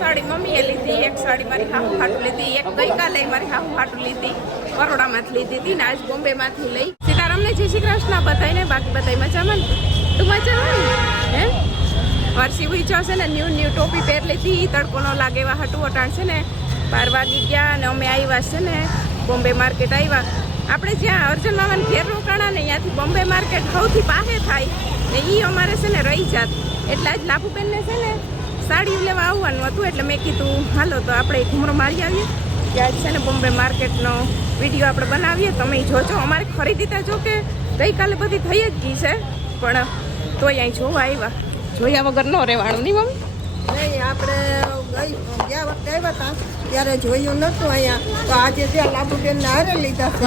સાડી મમ્મીએ લીધી, એક સાડી મારી હાહુ હાટું લીધી, એક ગઈકાલે મારી હાહુ હાટું લીધી બરોડામાંથી લીધી હતી ને આજ બોમ્બેમાંથી લઈ. સીતારામને જય શ્રી કૃષ્ણ બધાને બાકી બધાય મજામાં તું મજામાં હે? વર્ષી વિચાર છે ને, ન્યૂ ન્યૂ ટોપી પહેર લીધી, તડકો ન લાગે એવા હટું અટાણ છે ને. બાર વાગી ગયા અને અમે આવ્યા છે ને, બોમ્બે માર્કેટ આવ્યા આપણે જ્યાં અર્જુન મામાને ઘેર રોકાણા ને, ત્યાંથી બોમ્બે માર્કેટ સૌથી પાસે થાય ને એ અમારે છે ને રહી જાત. એટલે જ લાભુબેનને છે ને સાડી લેવા આવવાનું હતું એટલે મેં કીધું હાલો તો આપણે એક ઘૂમરો મારી આવીએ. કે આજ છે ને બોમ્બે માર્કેટનો વીડિયો આપણે બનાવીએ. તમે જોજો અમારે ખરીદી તો જો કે ગઈકાલે બધી થઈ જ ગઈ છે પણ તોય અહીં જોવા આવ્યા. જોયા વગર ન રહેવાનું નહીં મમ્મી? નહીં આપણે ગયા વખતે આવ્યા હતા ત્યારે જોયું નતું અહીંયા. તો આજે ત્યાં લાભુબેન ને હારે લીધા છે.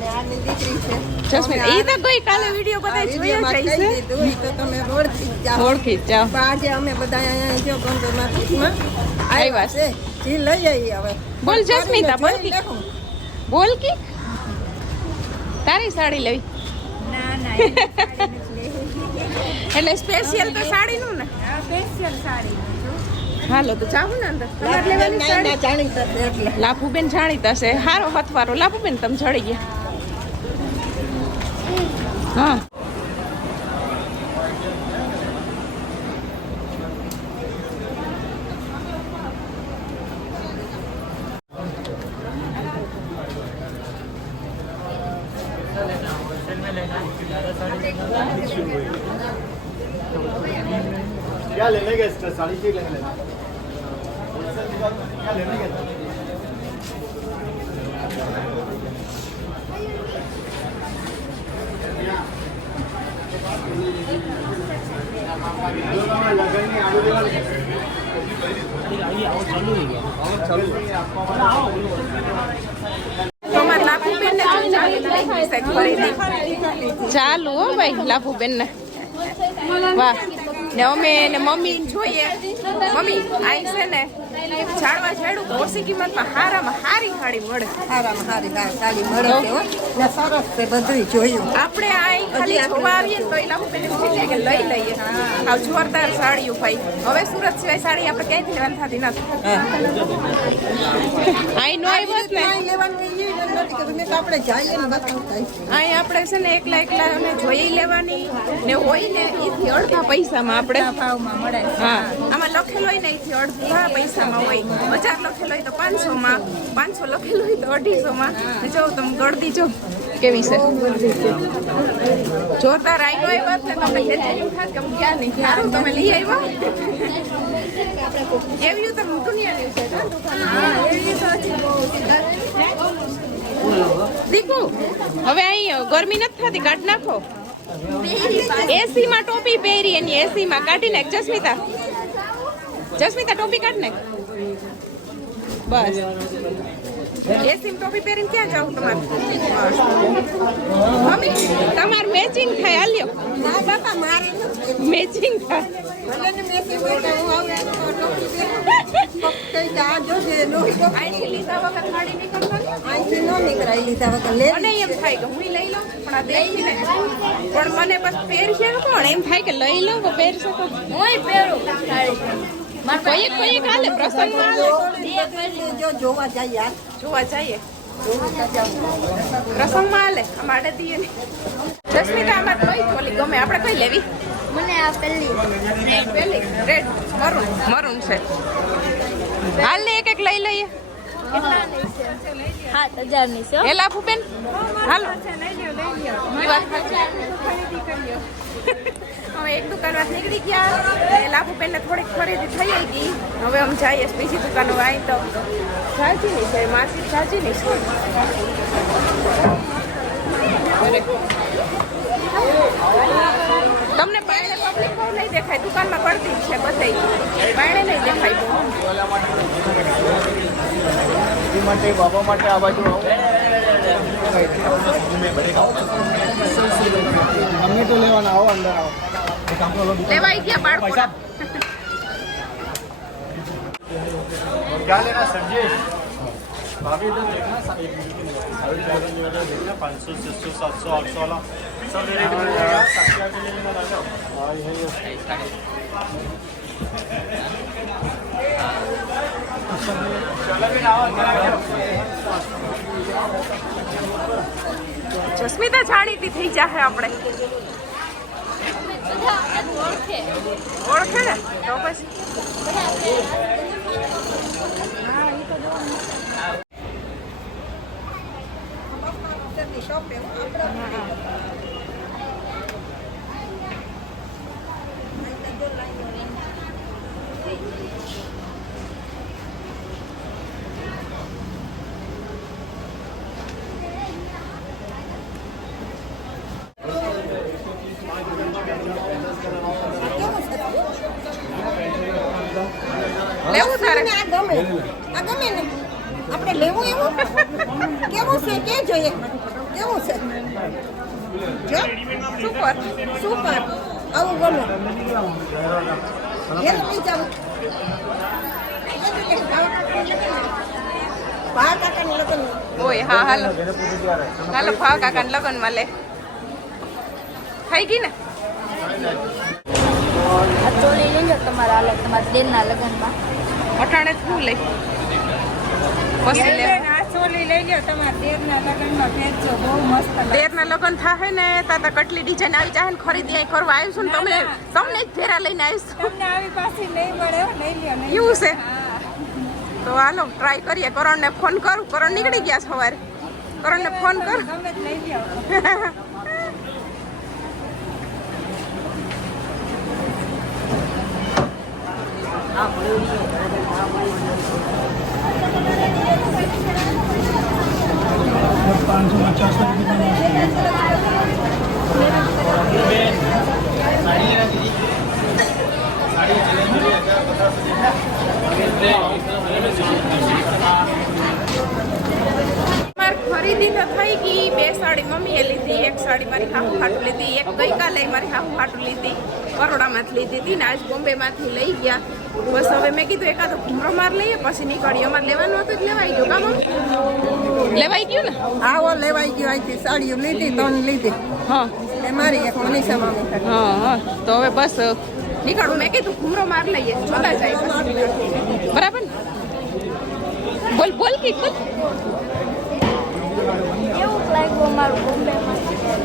ને આની દીકરી છે. જસ્મીન એ તો ગઈકાલે વીડિયો બધા જોયા વિડીયોમાં જાય કહી છે. ઈ તો તમે ઓળખી ઓળખી જ જાઓ. પણ આજે અમે બધા અહીંયા જો માર્કેટમાં આવ્યા છે. જી લઈ આવીએ હવે. બોલ જસ્મીતા, બોલ કી. બોલ કે. તારી સાડી લેવી. ના ના સાડી. એટલે સ્પેશિયલ તો સાડીનું ને? સ્પેશિયલ સાડી. હાલો તો જાવું ને અંદર તમારે લેવાની ના, સાડી ના, જાણીતા છે એટલે લાભુબેન જાણીતા છે હારો હથવારો લાભુબેન તમે ચડી ગયા હા क्या ले लेंगे इसका साड़ी की लेंगे लेना क्या ले लेंगे ચાલી લઈ છે ખરીદી ચાલુ હો ભાઈ લાભુબેન ને વાહ ને અમે ને મમ્મી જોઈએ મમ્મી આઈ છે ને ઝાડવા ઝાડું તો ઓછી કિંમતમાં હારામાં હારી સાડી મળે. સારામાં સારી હા, સાડી મળે ને સરસ છે બધું જોયું. આપણે આ ખાલી જોવા આવીએ તો એ એમ જાય કે લઈ લઈએ. આ જોરદાર સાડીઓ ભાઈ. હવે સુરત સિવાય સાડી આપણે ક્યાંયથી લેવાની થતી નથી. એકલા એકલા અને જોઈ લેવાની. ને હોય ને એથી અડધા પૈસામાં આપણે. ભાવમાં મળે હા. આમાં લખેલો હોય ને એથી અડધા પૈસામાં હોય. હજાર લખેલો હોય તો પાંચસોમાં પાંચસો લખેલો હોય તો અઢીસોમાં. જો તમે ગળદી જો. કેવી છે? જોરદાર આવ્યો આવ્યા ને તમે ખેંચી ખાત કે ક્યાં નહીં? સારું તમે લઈ આવ્યા એવી તો દુનિયાની છે દીકુ હવે અહીં ગરમી નથી થતી કાઢ નાખો. એસી માં ટોપી પહેરી એની એસી માં કાઢી નાખ જસ્મિતા જસ્મિતા ટોપી કાઢ ને. બસ. એ સીમ ટોપી પહેરીને ક્યાં જાવ તમારે? મમ્મી તમારે મેચિંગ થાય હાલ્યો. ના બાપા મારે મેચિંગ થાય. મને મેચિંગ હું આવે તો હું લઈ લઉં પણ આ દેખીને પણ મને બસ પહેરશે કોણ? એમ થાય કે લઈ લઉં તો પહેરી શકો પહેરું. કોઈ કોઈ કાલે પ્રસંગમાં જો જોવા જાય યાર જોવા જઈએ. જોવા જાવ. પ્રસંગમાં હાલે અમારે દઈએ ને. જસ્મિતા અમારે કઈ ઓલી ગમે? આપણે કઈ લેવી? મને આ પેલી પેલી રેડ મરૂન. મરૂન છે. હાલ ને એક એક લઈ લઈએ. સાત છે. હવે એક દુકાન વાત નીકળી ગયા એ લાભુબેન ને થોડીક ખરીદી થઈ ગઈ. હવે અમે જઈએ છીએ બીજી દુકાનો આવી તો. સાચી નહીં છે માસી સાચી નહીં છે. તમને પાણી પબ્લિક બહુ નહીં દેખાય દુકાનમાં પડતી જ છે બધા. પાયણે નહીં દેખાય માટે બાબા માટે આ બાજુ અમે તો લેવાના આવો અંદર આવો. લેવાઈ ગયા બાળકો क्या लेना सब्जी भाभी इधर देखना साइड देखना पाँच सौ छः सौ सात सौ आठ सौ वाला सब रेट मिल जाएगा सात सौ आठ लेने वाला हाँ ये જસ્મિતા જાણીતી થઈ જાહે આપણે ઓળખે ને? તો પછી? શોપે આપણે લેવું તારે આ ગમે આ ગમે ને આપણે લેવું એવું કેવું છે કે જોઈએ કેવું છે? જો સુપર સુપર આવું બોલો ઘેર નહીં જાવ કાકાની લગ્ન. ઓય હા હાલો. હાલો ભાવ કાકાને લગનમાં લે. થઈ ગઈ ને? આ ચોલી લઈ લો તમારા હાલે તમારા દેરના લગ્નમાં. અટાણે શું લઈ? પછી લે ચોલી લઈ લો તમારા દેરના લગ્નમાં પહેરજો બહુ મસ્ત. દેરના લગ્ન થાય ને તાતા કટલી ડિઝાઇન આવી જાય ને ખરીદી અહીં કરવા આવીશું ને તમે તમને જ ફેરા લઈને આવીશું તમને આવી પાછી નહીં મળે લઈ લ્યો લઈ એવું છે? તો હાલો ટ્રાય કરીએ. કરણને ફોન કરું. કરણ નીકળી ગયા સવારે. કરણને ફોન કર. ગમે તે લઈ લ્યો. માર ખરીદી તો થઈ ગઈ. બે સાડી મમ્મીએ લીધી, એક સાડી મારી હાહુ હાટું લીધી, એક ગઈકાલે મારી હાહુ હાટું લીધી. બરોડામાંથી લીધી હતી ને આજ બોમ્બેમાંથી લઈ ગયા. બસ હવે મેં કીધું એકાદો ઘૂમરો માર લઈએ પછી નીકળીએ. અમારે લેવાનું હતું જ લેવાઈ ગયું કામ લેવાઈ ગયું ને? આવો લેવાઈ ગયો. અહીંથી સાડીઓ લીધી ત્રણ લીધી. હા. એ મારી એક મનીષા મામી. હા હા. તો હવે બસ નીકળું મેં કીધું ઘૂમરો માર લઈએ. જોતા જાય. બરાબર ને? બોલ બોલ કી બોલ. કેવું લાગ્યું અમારું બોમ્બેમાં?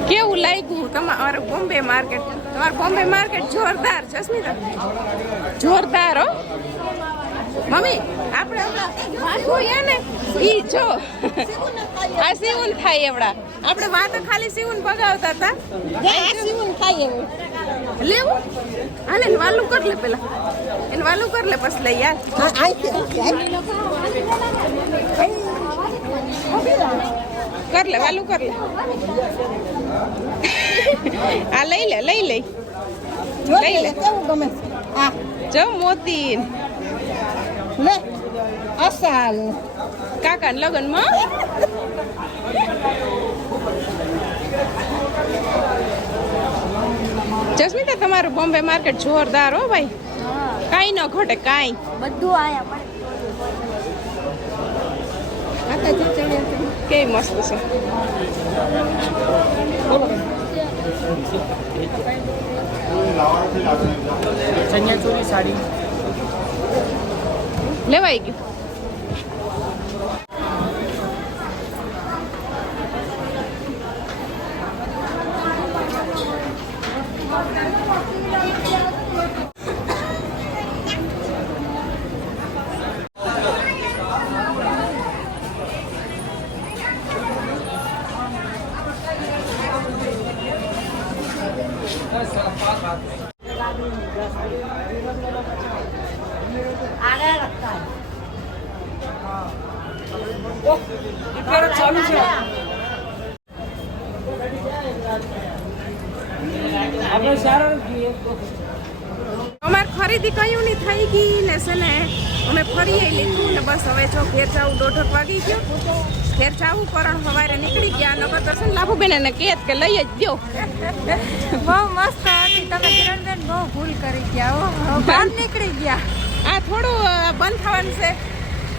કેવું લાગ્યું? તમારું બોમ્બે માર્કેટ. તમારું બોમ્બે માર્કેટ જોરદાર છે સ્મિતા જોરદાર હો. મમ્મી આપણે વાંચવું યા ને? ઈ જો. આ સીવન થાય એવડા. આપણે વાત ખાલી સીવન ભગાવતા હતા. સીવું સીવન થાય એવું લેવું? હાલે ને વાલું કર લે પેલા. એને વાલું કર લે પછી લઈ યાર કર લે વાલું કર લે. આ લઈ લે લઈ લઈ લઈ લે. કેવું ગમે આ જો મોતી લે અસાલ. કાકા લગનમાં? જસ્મિતા તમારું બોમ્બે માર્કેટ જોરદાર હો ભાઈ. કાંઈ ન ઘટે કાંઈ. બધું આયા ચણ્યા કેવી મસ્ત છે ચણિયાચોળી સાડી લેવાઈ ગયું જોઈએ ખરીદી કયું નહીં થઈ ગઈ ને છે ને અમે ફરી લીધું ને બસ હવે જો ઘેર જવું, દોઢક વાગી ગયો. ઘેર જવું કરણ સવારે નીકળી ગયા નગર દર્શન લાભુ બેન એને કે લઈ જ દો બહુ મસ્ત. તમે કિરણબેન બહુ ભૂલ કરી ગયા હો. બહાર નીકળી ગયા. આ થોડું બંધ થવાનું છે.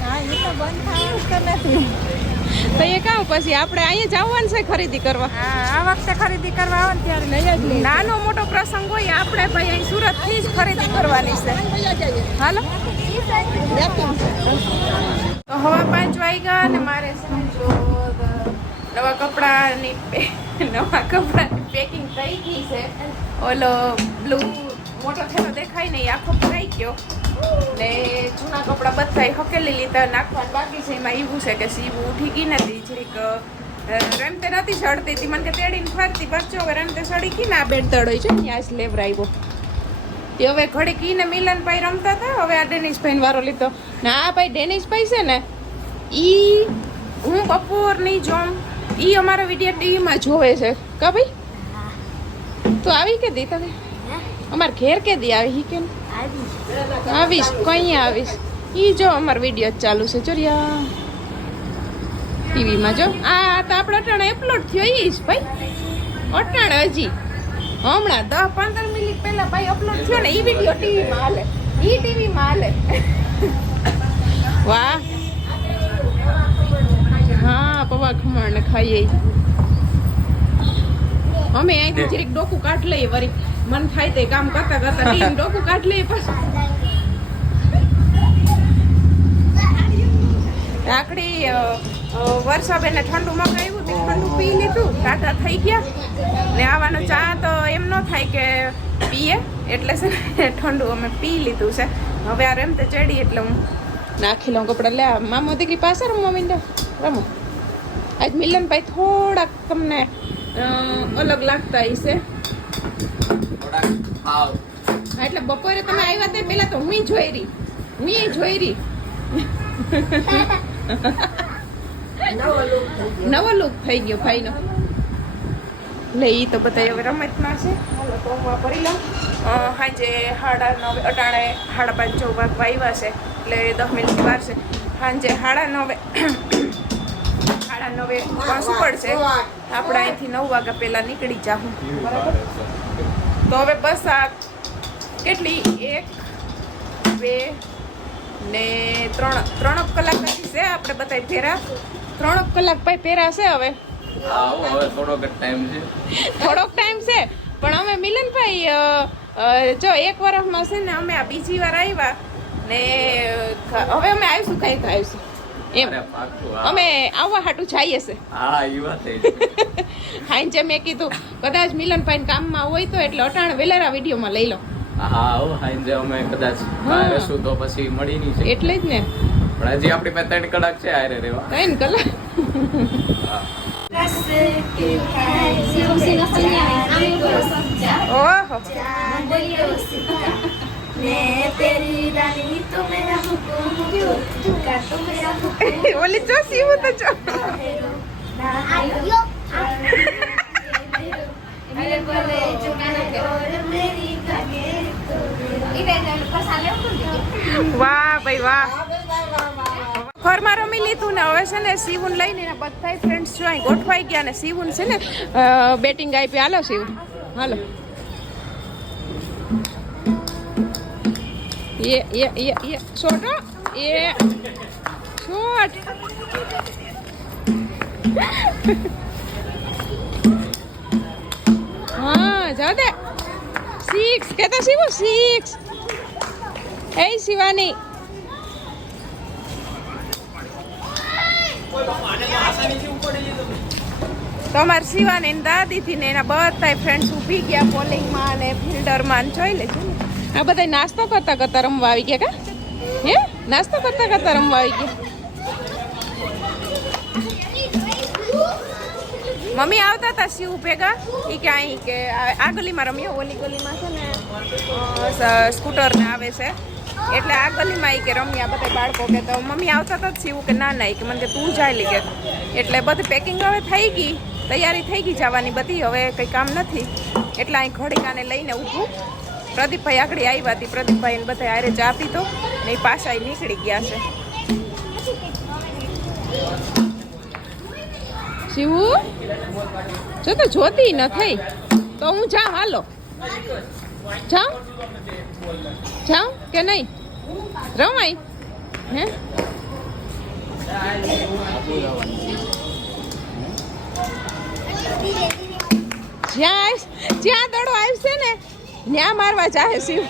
હા એ તો બંધ થવાનું તો નથી. તો એ કહું પછી આપણે અહીંયા જવાનું છે ખરીદી કરવા? હા આ વખતે ખરીદી કરવા આવો ને ત્યારે લઈ જ લઈએ. નાનો મોટો પ્રસંગ હોય આપણે ભાઈ અહીં સુરતથી જ ખરીદી કરવાની છે. હાલો. તો હવે વાગ્યા ને મારે નવા કપડાની નવા કપડાની પેકિંગ થઈ ગઈ છે. ઓલો બ્લુ મોટો થેલો દેખાય ને એ આખો ભરાઈ ગયો. ને જૂના કપડાં બધા હકેલી લીધા નાખવાનું બાકી છે. એમાં એવું છે કે સીવું ઉઠી ગઈ નથી. જરીક રમતે નથી સડતી હતી મને કે તેડીને ફરતી પાછો હવે રમતે સડી ગઈ ને આ બેડ તળોય છે ત્યાં જ લેવરાવ્યો તે હવે ઘડીક કીને ને મિલનભાઈ રમતા હતા. હવે આ ડેનિશભાઈ વારો લીધો. ને આ ભાઈ ડેનિશભાઈ છે ને ઈ હું બપોરની જોમ ઈ અમારો વીડિયો ટીવીમાં જોવે છે. કા ભાઈ? તું આવી કે દી તમે અમાર ઘેર કે દી આવી હી કે આવીશ. કઈ આવીશ? ઈ જો અમાર વીડિયો ચાલુ છે. ચોરિયા ટીવીમાં જો. આ તો આપણે અટાણે અપલોડ થયો ઈ જ ભાઈ. અટાણે હજી. હમણાં દસ પંદર મિનિટ પહેલા ભાઈ અપલોડ થયો ને ઈ વીડિયો ટીવીમાં હાલે. ઈ ટીવીમાં હાલે. વાહ. હા પવા ખમણ ખાઈએ. અમે અહીંથી જરીક ડોકું કાઢ લઈએ વરી મન થાય તે કામ કરતા કરતા ટીમ ડોકું કાઢ લઈએ પછી. રાખડી વર્ષાબેને ઠંડુ મગાવ્યું તે ઠંડુ પી લીધું. ટાટા થઈ ગયા. ને આવાનો ચા તો એમ ન થાય કે પીએ. એટલે છે ને ઠંડુ અમે પી લીધું છે. હવે આ રેમ તે ચડી એટલે હું નાખી લઉં કપડાં. લે મામો દીકરી પાસે રમવા મીંડો રમો. આજ મિલનભાઈ થોડાક તમને અલગ લાગતા હશે હા, એટલે બપોરે તમે આવ્યા તે પેલા તો હું જોઈ રહી. હું જોઈ રહી. નવો લુક થઈ ગયો. ભાઈનો લે ઈ તો બધા હવે રમતમાં છે. હાલો તો હું ભરી લઉં. સાંજે સાડા નવે અટાણે સાડા પાંચ ચૌ વાગ વાગ્યા છે એટલે દસ મિનિટ વાર છે. સાંજે સાડા નવે સાડા નવે બસ પડશે આપણે અહીંથી નવ વાગ્યા પહેલાં નીકળી જાઉં બરાબર? તો હવે બસ આ કેટલી? એક બે ને ત્રણ ત્રણ કલાક પછી છે આપણે બધા ફેરા? ત્રણ કલાક પછી ફેરા છે હવે? થોડોક ટાઈમ છે. થોડોક ટાઈમ છે? પણ અમે મિલનભાઈ જો એક વર્ષમાં છે ને અમે આ બીજી વાર આવ્યા ને હવે અમે આવીશું કઈ આવીશું. એમ. અમે આવવા હાટું જઈએ છે. હા એ વાત એ છે. હાઈ મેં કીધું કદાચ મિલનભાઈ કામમાં હોય તો એટલે અટાણ વેલેરા વિડીયોમાં લઈ લો. અમે કદાચ તો પછી મળી નહીં છે એટલે જ ને. પણ હજી આપણી પાસે ત્રણ કલાક છે આરે રેવા ત્રણ કલાક? હા ઓહો ઓલી જો સીવું તો જો વાહ ભાઈ વાહ ઘરમાં રમી લીધું ને હવે છે ને સીવું લઈને એના બધા ફ્રેન્ડ્સ જો ગોઠવાઈ ગયા ને સીવું છે ને બેટિંગ આપી હાલો સીવું હાલો। એ એ એ એ હો. એ, છોટ. હા જાઓ દે. સિક્સ કેતા શિવો સિક્સ એ શિવાની. તો અમારે શિવાની દાદીથી ને એના બધા ફ્રેન્ડ્સ ઊભી ગયા બોલિંગમાં અને ફિલ્ડરમાં. જોઈ લેજો ને. આ બધા નાસ્તો કરતા કરતા રમવા આવી ગયા કા? હે? નાસ્તો કરતા કરતા રમવા આવી ગયા. મમ્મી આવતા હતા શિવ ભેગા. એ કે અહીં કે આ ગલીમાં રમ્યો, ઓલી ગલીમાં છે ને સ્કૂટર ને આવે છે. એટલે આ ગલીમાં એ કે રમ્યા બધા બાળકો કે તો મમ્મી આવતા હતા શિવ કે ના ના કે મને કે તું જાય લી કે. એટલે બધી પેકિંગ હવે થઈ ગઈ, તૈયારી થઈ ગઈ જવાની બધી, હવે કંઈ કામ નથી. એટલે અહીં ઘડીકાને લઈને ઊભું. પ્રદીપભાઈ આગળ આવ્યા હતી. પ્રદીપભાઈને બધા હારે ચા પીધો ને એ પાછા નીકળી ગયા છે. શિવુ? જો તો જોતી થઈ. તો હું જાઉં, હાલો. જાઉં? જાઉં કે નહીં? રમાય. હે? જ્યાં જ્યાં દડો આવશે ને ત્યાં મારવા ચાહે શિવ.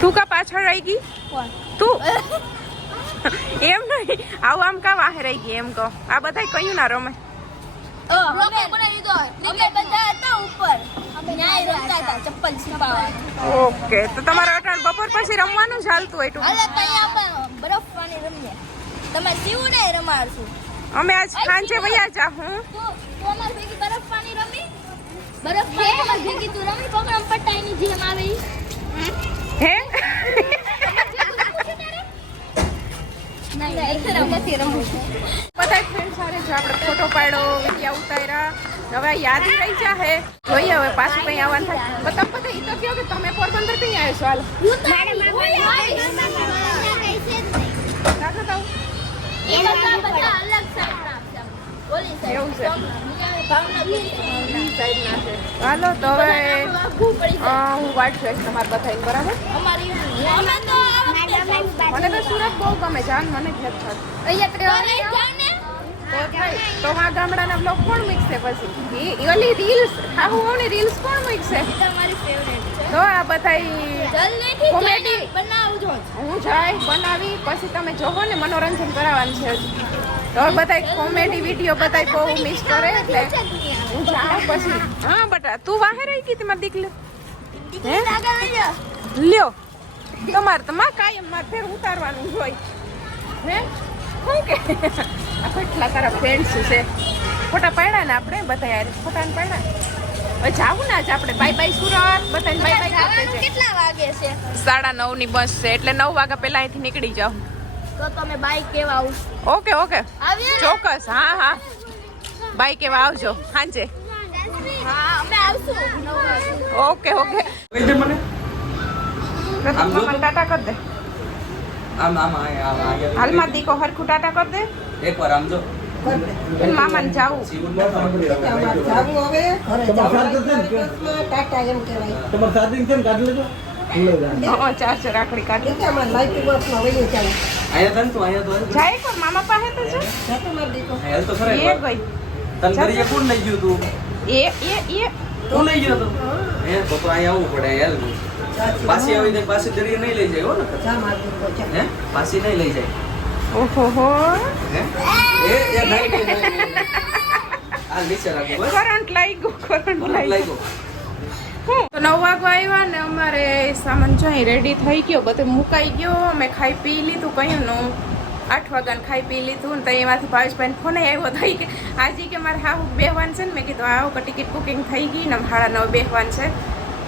તું કા પાછળ રહી ગઈ? તું? એમ નહીં. આવું આમ કા વાહે રહી ગઈ એમ કહો. આ બધા કયું ના રમે? ઓકે તો તમારે અટાણ બપોર પછી રમવાનું ચાલતું હાલતું હોય ટૂંકમાં. બરફ પાણી રમીએ. તમે શિવ ને રમાડશું. અમે આજ સાંજે વયા જા હું. તું તું અમાર ભેગી બરફ પાણી રમી? બરફ પાણી અમાર ભેગી તું રમી પકડમ પટ્ટાઈની જેમ આવે હે? બધા ફ્રેન્ડ સાથે જો આપણે ફોટો પાડ્યો વિડીયા ઉતાર્યા. હવે યાદી રહી જા હે. જોઈએ હવે પાછું કઈ આવવાનું થાય. તમે બધા ઈ તો કહો કે તમે પોરબંદર કઈ આવ્યો છો હાલ થાવ એવું છે. હાલો તો હવે હું વાટ જોઈશ તમારે બધાને બરાબર? મને તો સુરત બહુ ગમે જાન મને ખેત તો અહીંયા તો આ ગામડાના બ્લોગ કોણ મૂકશે પછી? ઓલી રીલ્સ આવું હોની રીલ્સ કોણ મૂકશે? તો આ બધા કોમેડી હું જાય બનાવી પછી તમે જોવો ને મનોરંજન કરાવવાનું છે હજી. તો બધાય કોમેડી વીડિયો બધાય બહુ મિસ કરે એટલે હું જાઉં પછી. હા બટા તું વાહે રહી ગઈ તમારી દીકરી? લ્યો. તમારે તો કાયમ મારે ફેર ઉતારવાનું હોય. હે? શું કે? આ કેટલા તારા ફ્રેન્ડ્સ છે. ફોટા પાડ્યા ને આપણે? બધા યાર ફોટા પાડ્યા. હવે જાવું ને આજે આપણે. Bye bye Surat. બધાને બાય બાય કેટલા વાગે છે? સાડા નવની બસ છે. એટલે નવ વાગ્યા પહેલા અહીંથી નીકળી જાઓ તો તમે બાઈક કેવા આવું ઓકે ઓકે આવીએ ને? ચોક્કસ હા હા. બાઈક એવા આવજો સાંજે. હા અમે આવશું. નવ વાગે ઓકે ઓકે કહી દે મને? પ્રતિક આમ જો તો. મામાને ટાટા કર દે. આમ આમ આ- આ- આ- હાલમાં દીકો હરખું ટાટા કર દે. એકવાર આમ જો. એને મામાને જાવું. સીવું ન થાય. અમારે જાવું હવે. ઘરે જવાનું ટાટા એમ કહેવાય. તમારે ચાર્જિંગ છે ને કાઢી લેજો. રાખડી કાઢી. જાય અહીંયા તને તું અહીંયા તો જાય એકવાર મામા પાસે તો છે જાતો મારો દીકરો હાલ તો ખરા એ ગઈ તને કોણ લઈ ગયું તું? એ એ એ. તું લઈ ગયો તો? હે. તો તો અહીંયા આવવું પડે યાર પાછી આવી જાય પાછી દરિયે નહીં લઈ જાય હો ને જા મારો દીકરો જા. હે પાછી નહીં લઈ જાય. ઓહો હો. હે? એ એ નહીં નહીં. આ કરંટ લાગી કરંટ લાગ્યો તો નવ વાગવા આવ્યા ને અમારે સામાન જોઈ રેડી થઈ ગયો. બધું મુકાઈ ગયો. અમે ખાઈ પી લીધું કયું નું આઠ વાગ્યાને ખાઈ પી લીધું ને તો એમાંથી ભાવેશભાઈ ફોન આવ્યો થઈ કે આજે કે મારે હા બેહવાન છે ને મેં કીધું આવો કે ટિકિટ બુકિંગ થઈ ગઈ ને સાડા નવ બેહવાન છે.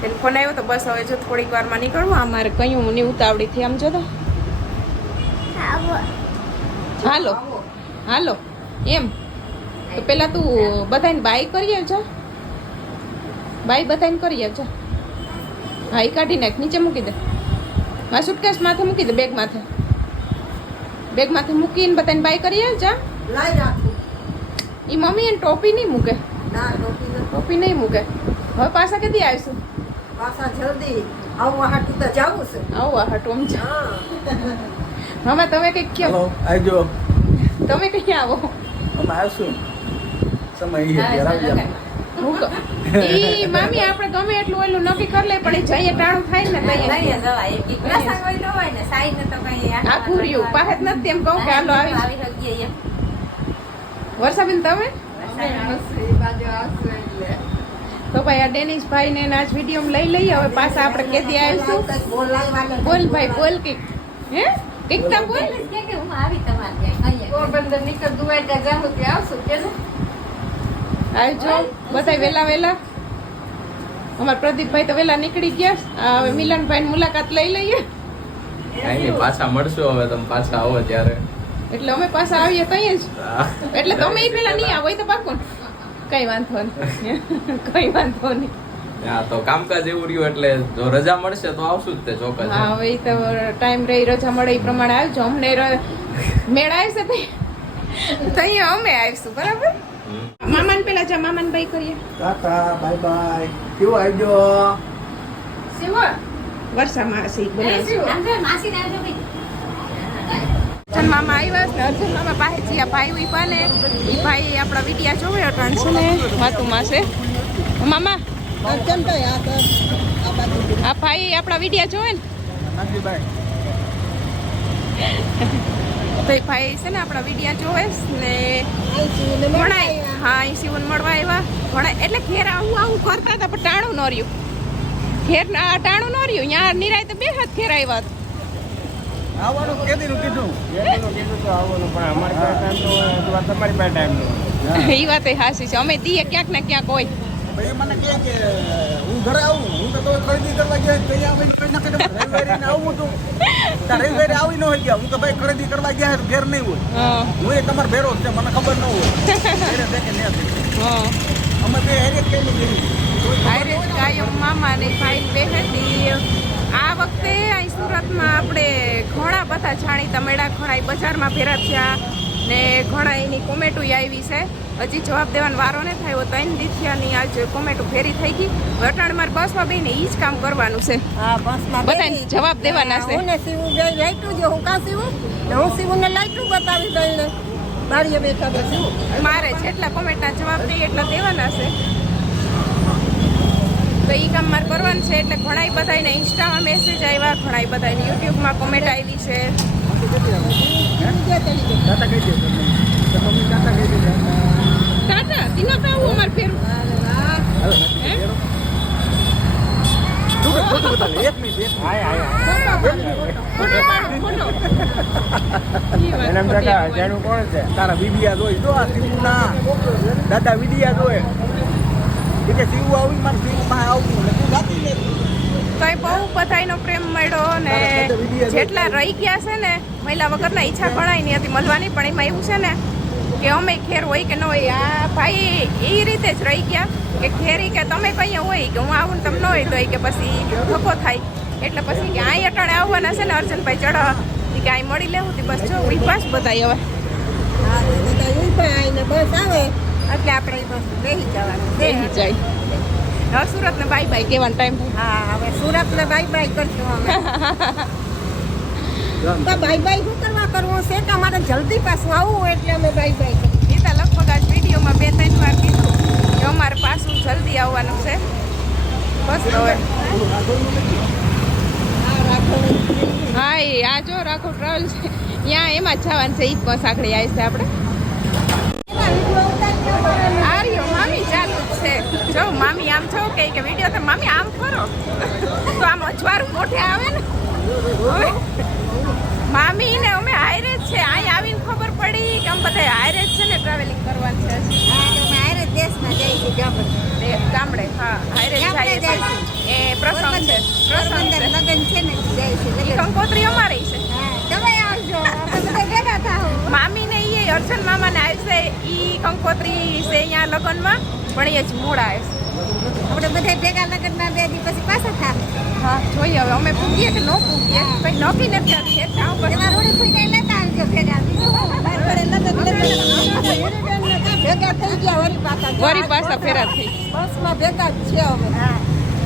એને ફોન આવ્યો તો બસ હવે જો થોડીક વારમાં નીકળવું. અમારે કયું ની ઉતાવળીથી આમ જો તો. હાલો. હાલો. એમ. તો પેલા તું બધાને બાય કરી આવજો બાય બતાવીને કરી આવજો હા એ કાઢી નાખ નીચે મૂકી દે. મારા સુટકેસ માથે મૂકી દે બેગ માથે. બેગ માથે મૂકીને બતાવીને બાય કરી આવજો લાઈ રાખું. એ મમ્મી એને ટોપી નહીં મૂકે. ટોપી નહીં મૂકે. હવે પાછા કદી આવીશું? પાછા જલ્દી આવું હાટું તો જાવું છે. આવો આ આમ છે તમે કંઈક કહો. હલો આવજો. તમે કઈ આવો. અમે આવશું. સમય આવી. હું. ઈ મામી આપણે ગમે એટલું ઓલું નક્કી કરી લે પણ એ જઈએ ટાણું થાય ને તઈએ. આ કુર્યું પાસે જ નથી એમ કહું કે હાલો આવી વર્ષાબેન તમે? તો ભાઈ આ ડેનિશ ભાઈ ને આજ વીડિયો લઈ લઈએ. હવે પાછા આપણે કેદી આવીશું. ભાઈ બોલ ભાઈ બોલ કંઈક. હે? કંઈક તા બોલ. આવજો. બધા વેલા વેલા. અમારા પ્રદીપભાઈ તો વેલા નીકળી ગયા. હવે મિલનભાઈ મુલાકાત લઈ લઈએ. કાંઈ પાછા મળશું હવે તમે પાછા આવો ત્યારે. એટલે અમે પાછા આવીએ તઈ જ. એટલે તમે પેલા નહીં આવો તો પાકું. કઈ વાંધો નહીં. કઈ વાંધો નહીં. હા તો કામકાજ એવું રહ્યું એટલે જો રજા મળશે તો આવશું જ તે ચોક્કસ. હા હવે તો ટાઈમ રહી રજા મળે એ પ્રમાણે આવજો. અમને મેળ આવશે તઈ અહીંયા અમે આવીશું બરાબર. મામાને પેલા જા મામાને ભાઈ કરીએ. કાકા બાય બાય. કેવો આવજો વર્ષામાં હશે ને આવજો અર્જુન મામા આવ્યા છે અર્જુન મામા પાસે આ ભાઈ પાને એ ભાઈ આપણા વિડિયા જોવે છે ને વાતુમાં છે. મામા અર્જુન તો આ ભાઈ આપણા વિડિયા જોવે ને. તો ભાઈ છે ને આપણા વિડીયા જોવે ને મળાય હા એ શિવન મળવા આવ્યા. ભણાય. એટલે ઘેર આવું આવું કરતા હતા પણ ટાણું ન રહ્યું. ઘેર ટાણું ન રહ્યું. ત્યાં નિરાય તો બે હાથ ઘેર આવ્યા. આવવાનું કેદીનું કીધું. એ વાત હાસી છે. અમે દઈએ ક્યાંક ને ક્યાંક હોય. મને કે ઘરે આવું? હું તો તમે ખરીદી કરવા ગયા કઈ ના કઈ રવિવારે આવું રવિવારે આવી ન હોય ગયા. હું તો ભાઈ ખરીદી કરવા ગયા ઘેર નહીં હોય. હું. એ તમારો ભેરો છે મને ખબર ન હોય. ઘરે દેખે ને અમે બે હેરે કઈ નહીં કાયમ મામા ને ભાઈ બેહેતી આ વખતે અહીં સુરતમાં આપણે ઘણા બધા જાણીતા મેળા ખોરાય બજારમાં ભેરા થયા. ને ઘણા એની કોમેટો આવી છે. હજી જવાબ દેવાનો વારો ને થયો ત્રણ દીથિયાની આજ કોમેટો ફેરી થઈ ગઈ. વટાણ મારે બસમાં બેને એ જ કામ કરવાનું છે. હા બસમાં બેસી. જવાબ દેવાના છે. હું સીવું બે લાઈટું જો હું કા સીવું હું સીવું ને લાઈટું બતાવી દઈ ને બારીએ બેઠા તો મારે જેટલા કોમેન્ટના જવાબ દઈએ એટલા દેવાના છે. તો એ કામ મારે કરવાનું છે એટલે ઘણાય બધાને ઇન્સ્ટામાં મેસેજ આવ્યા ઘણાય બધાને યુટ્યુબમાં કોમેન્ટ આવી છે. તારા વિડિયા જોઈ. જો આ ના દાદા વિડિયા જોઈ કે સીવું આવી. મારે સીવું માં આવું ને તું તો એ બહુ બધાયનો પ્રેમ મળ્યો ને જેટલા રહી ગયા છે ને મહિલા વગરના ઈચ્છા ગણાય નહીં હતી મળવાની પણ એમાં એવું છે ને કે અમે ઘેર હોય કે ન હોય આ ભાઈ એ રીતે જ રહી ગયા કે ઘેરી કે તમે કઈ હોય કે હું આવું તમે ન હોય તો કે પછી ધક્કો થાય. એટલે પછી કે અહીં અટાણે આવવાના છે ને અર્જનભાઈ ચડો એ કે અહીં મળી લેવું હતી બસ જો વિશ્વાસ બધાય હવે. બસ આવે. એટલે આપણે બસ બેસી જવાનું. બેસી જાય. હવે સુરતને બાય બાય કહેવાનો ટાઈમ હા હવે સુરતને બાય બાય કરશું અમે. તો બાય બાય શું કરવા કરવું? છે કે અમારે જલ્દી પાછું આવવું હોય એટલે અમે બાય બાય કરીએ. ગીતા લગભગ આજ વિડીયોમાં બે ત્રણ વાર કીધું કે અમારે પાછું જલ્દી આવવાનું છે. બસ તો હવે હા રાખો હા એ આ જો રાખો ટ્રાવેલ છે. ત્યાં એમાં જ જવાનું છે. ઈ જ બસ આગળ આવી છે આપણે. કે મમ્મી મામી આમ કરો. તો આમ અજવાળું મોઢે આવે ને? મામી ને અમે હાયરે જ છે. અહીં આવીને ખબર પડી કે અમે બધા હાયરે જ છે ને ટ્રાવેલિંગ કરવાનું છે. હા દેશ અમે હારે જ દેશમાં જઈએ છીએ ગામડે. એ ગામડે હા હાયરે જઈએ એ પ્રસંગ છે પ્રસંગ લગ્ન છે ને જાય છે કંકોત્રી અમારી છે. તમે આવજો બધા ભેગા થાઓ. મામી ને ઈ અર્જન મામા ને આવશે ઈ કંકોત્રી છે અહીંયા લગ્નમાં પણ એ જ મોડા આવશે આપણે બધા ભેગા લગ્નમાં બે દી પછી પાછા થાય હા જોઈએ હવે. અમે પૂગીએ કે ન પૂગીએ? કંઈ નક્કી નથી બધું એમાં રોડી ફૂઈ કઈ લેતા આવજો ભેગા. ભેગા થઈ ગયા વળી પાછા ફેરા થઈ. બસમાં ભેગા જ છે હવે. હા.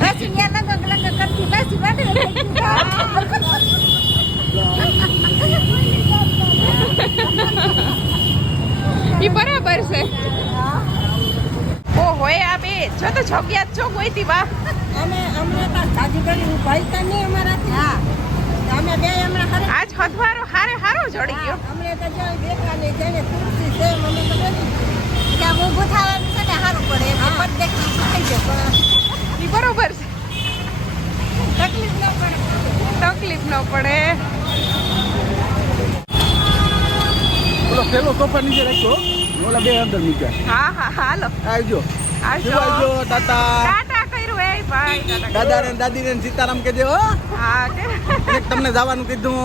પછી ત્યાં લગન લગન કરતી પાછી વાટે એ બરાબર છે. હોય આ બે જો તો જગ્યા જ છો ગોઈતી બા. અમે અમને તો સાજી ભાઈ ઉભાઈ તા નહીં અમારાથી? હા. અમે બે હમણાં ખરે આજ હથવારો હારે હારો જોડી ગયો. અમને તો જ્યાં બેઠા ને જેને ખુરશી છે અમે તો બેઠી ત્યાં ઊભું થવાનું છે ને સારું પડે. એટલે પણ દેખી થઈ જાય પણ ઈ બરોબર છે. તકલીફ ન પડે. તકલીફ ન પડે. પેલો તોફાન સોફા નીચે રાખ્યો ઓલા બે અંદર મૂક્યા. હા હા હાલો. આવજો. આવજો. તાતા ટાટા કર્યું એ ભાઈ ટાટા દાદા ને દાદી ને સીતારામ કહેજો હો. હા તમને જવાનું કીધું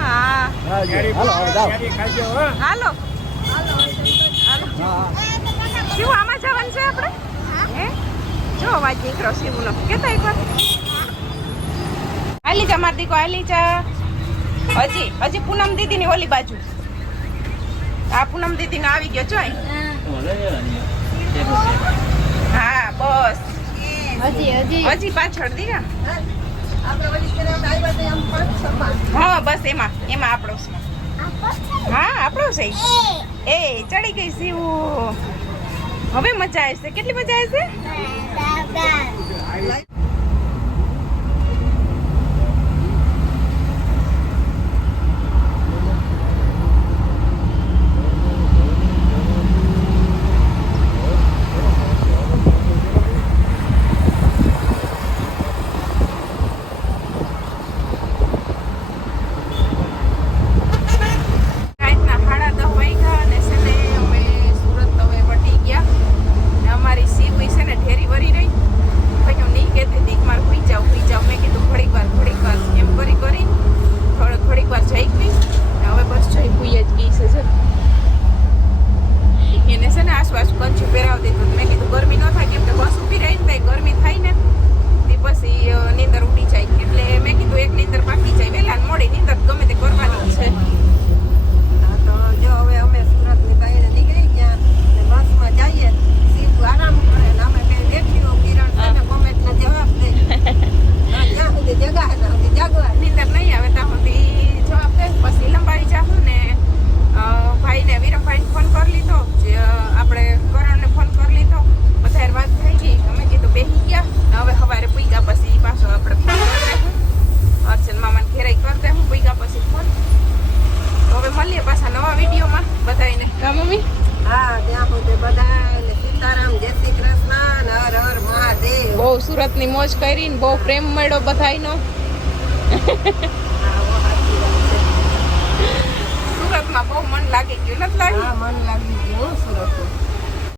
હા. હાલો હાલો હાલો. હા શું આમાં જવાનું છે આપણે? હે? જો અવાજ દીકરો શિવનો કેતા એકવાર આલી જા માર દીકો આલી જા. હજી હજી પૂનમ દીદીની ઓલી બાજુ. આ પૂનમ દીદીનો આવી ગયો છો. હા બસ. હજી હજી. હજી પાછળ દીરા હા બસ એમાં એમાં આપણો છે. હા આપણો છે. એ ચડી ગઈ શિવ હવે મજા આવશે? કેટલી મજા આવશે?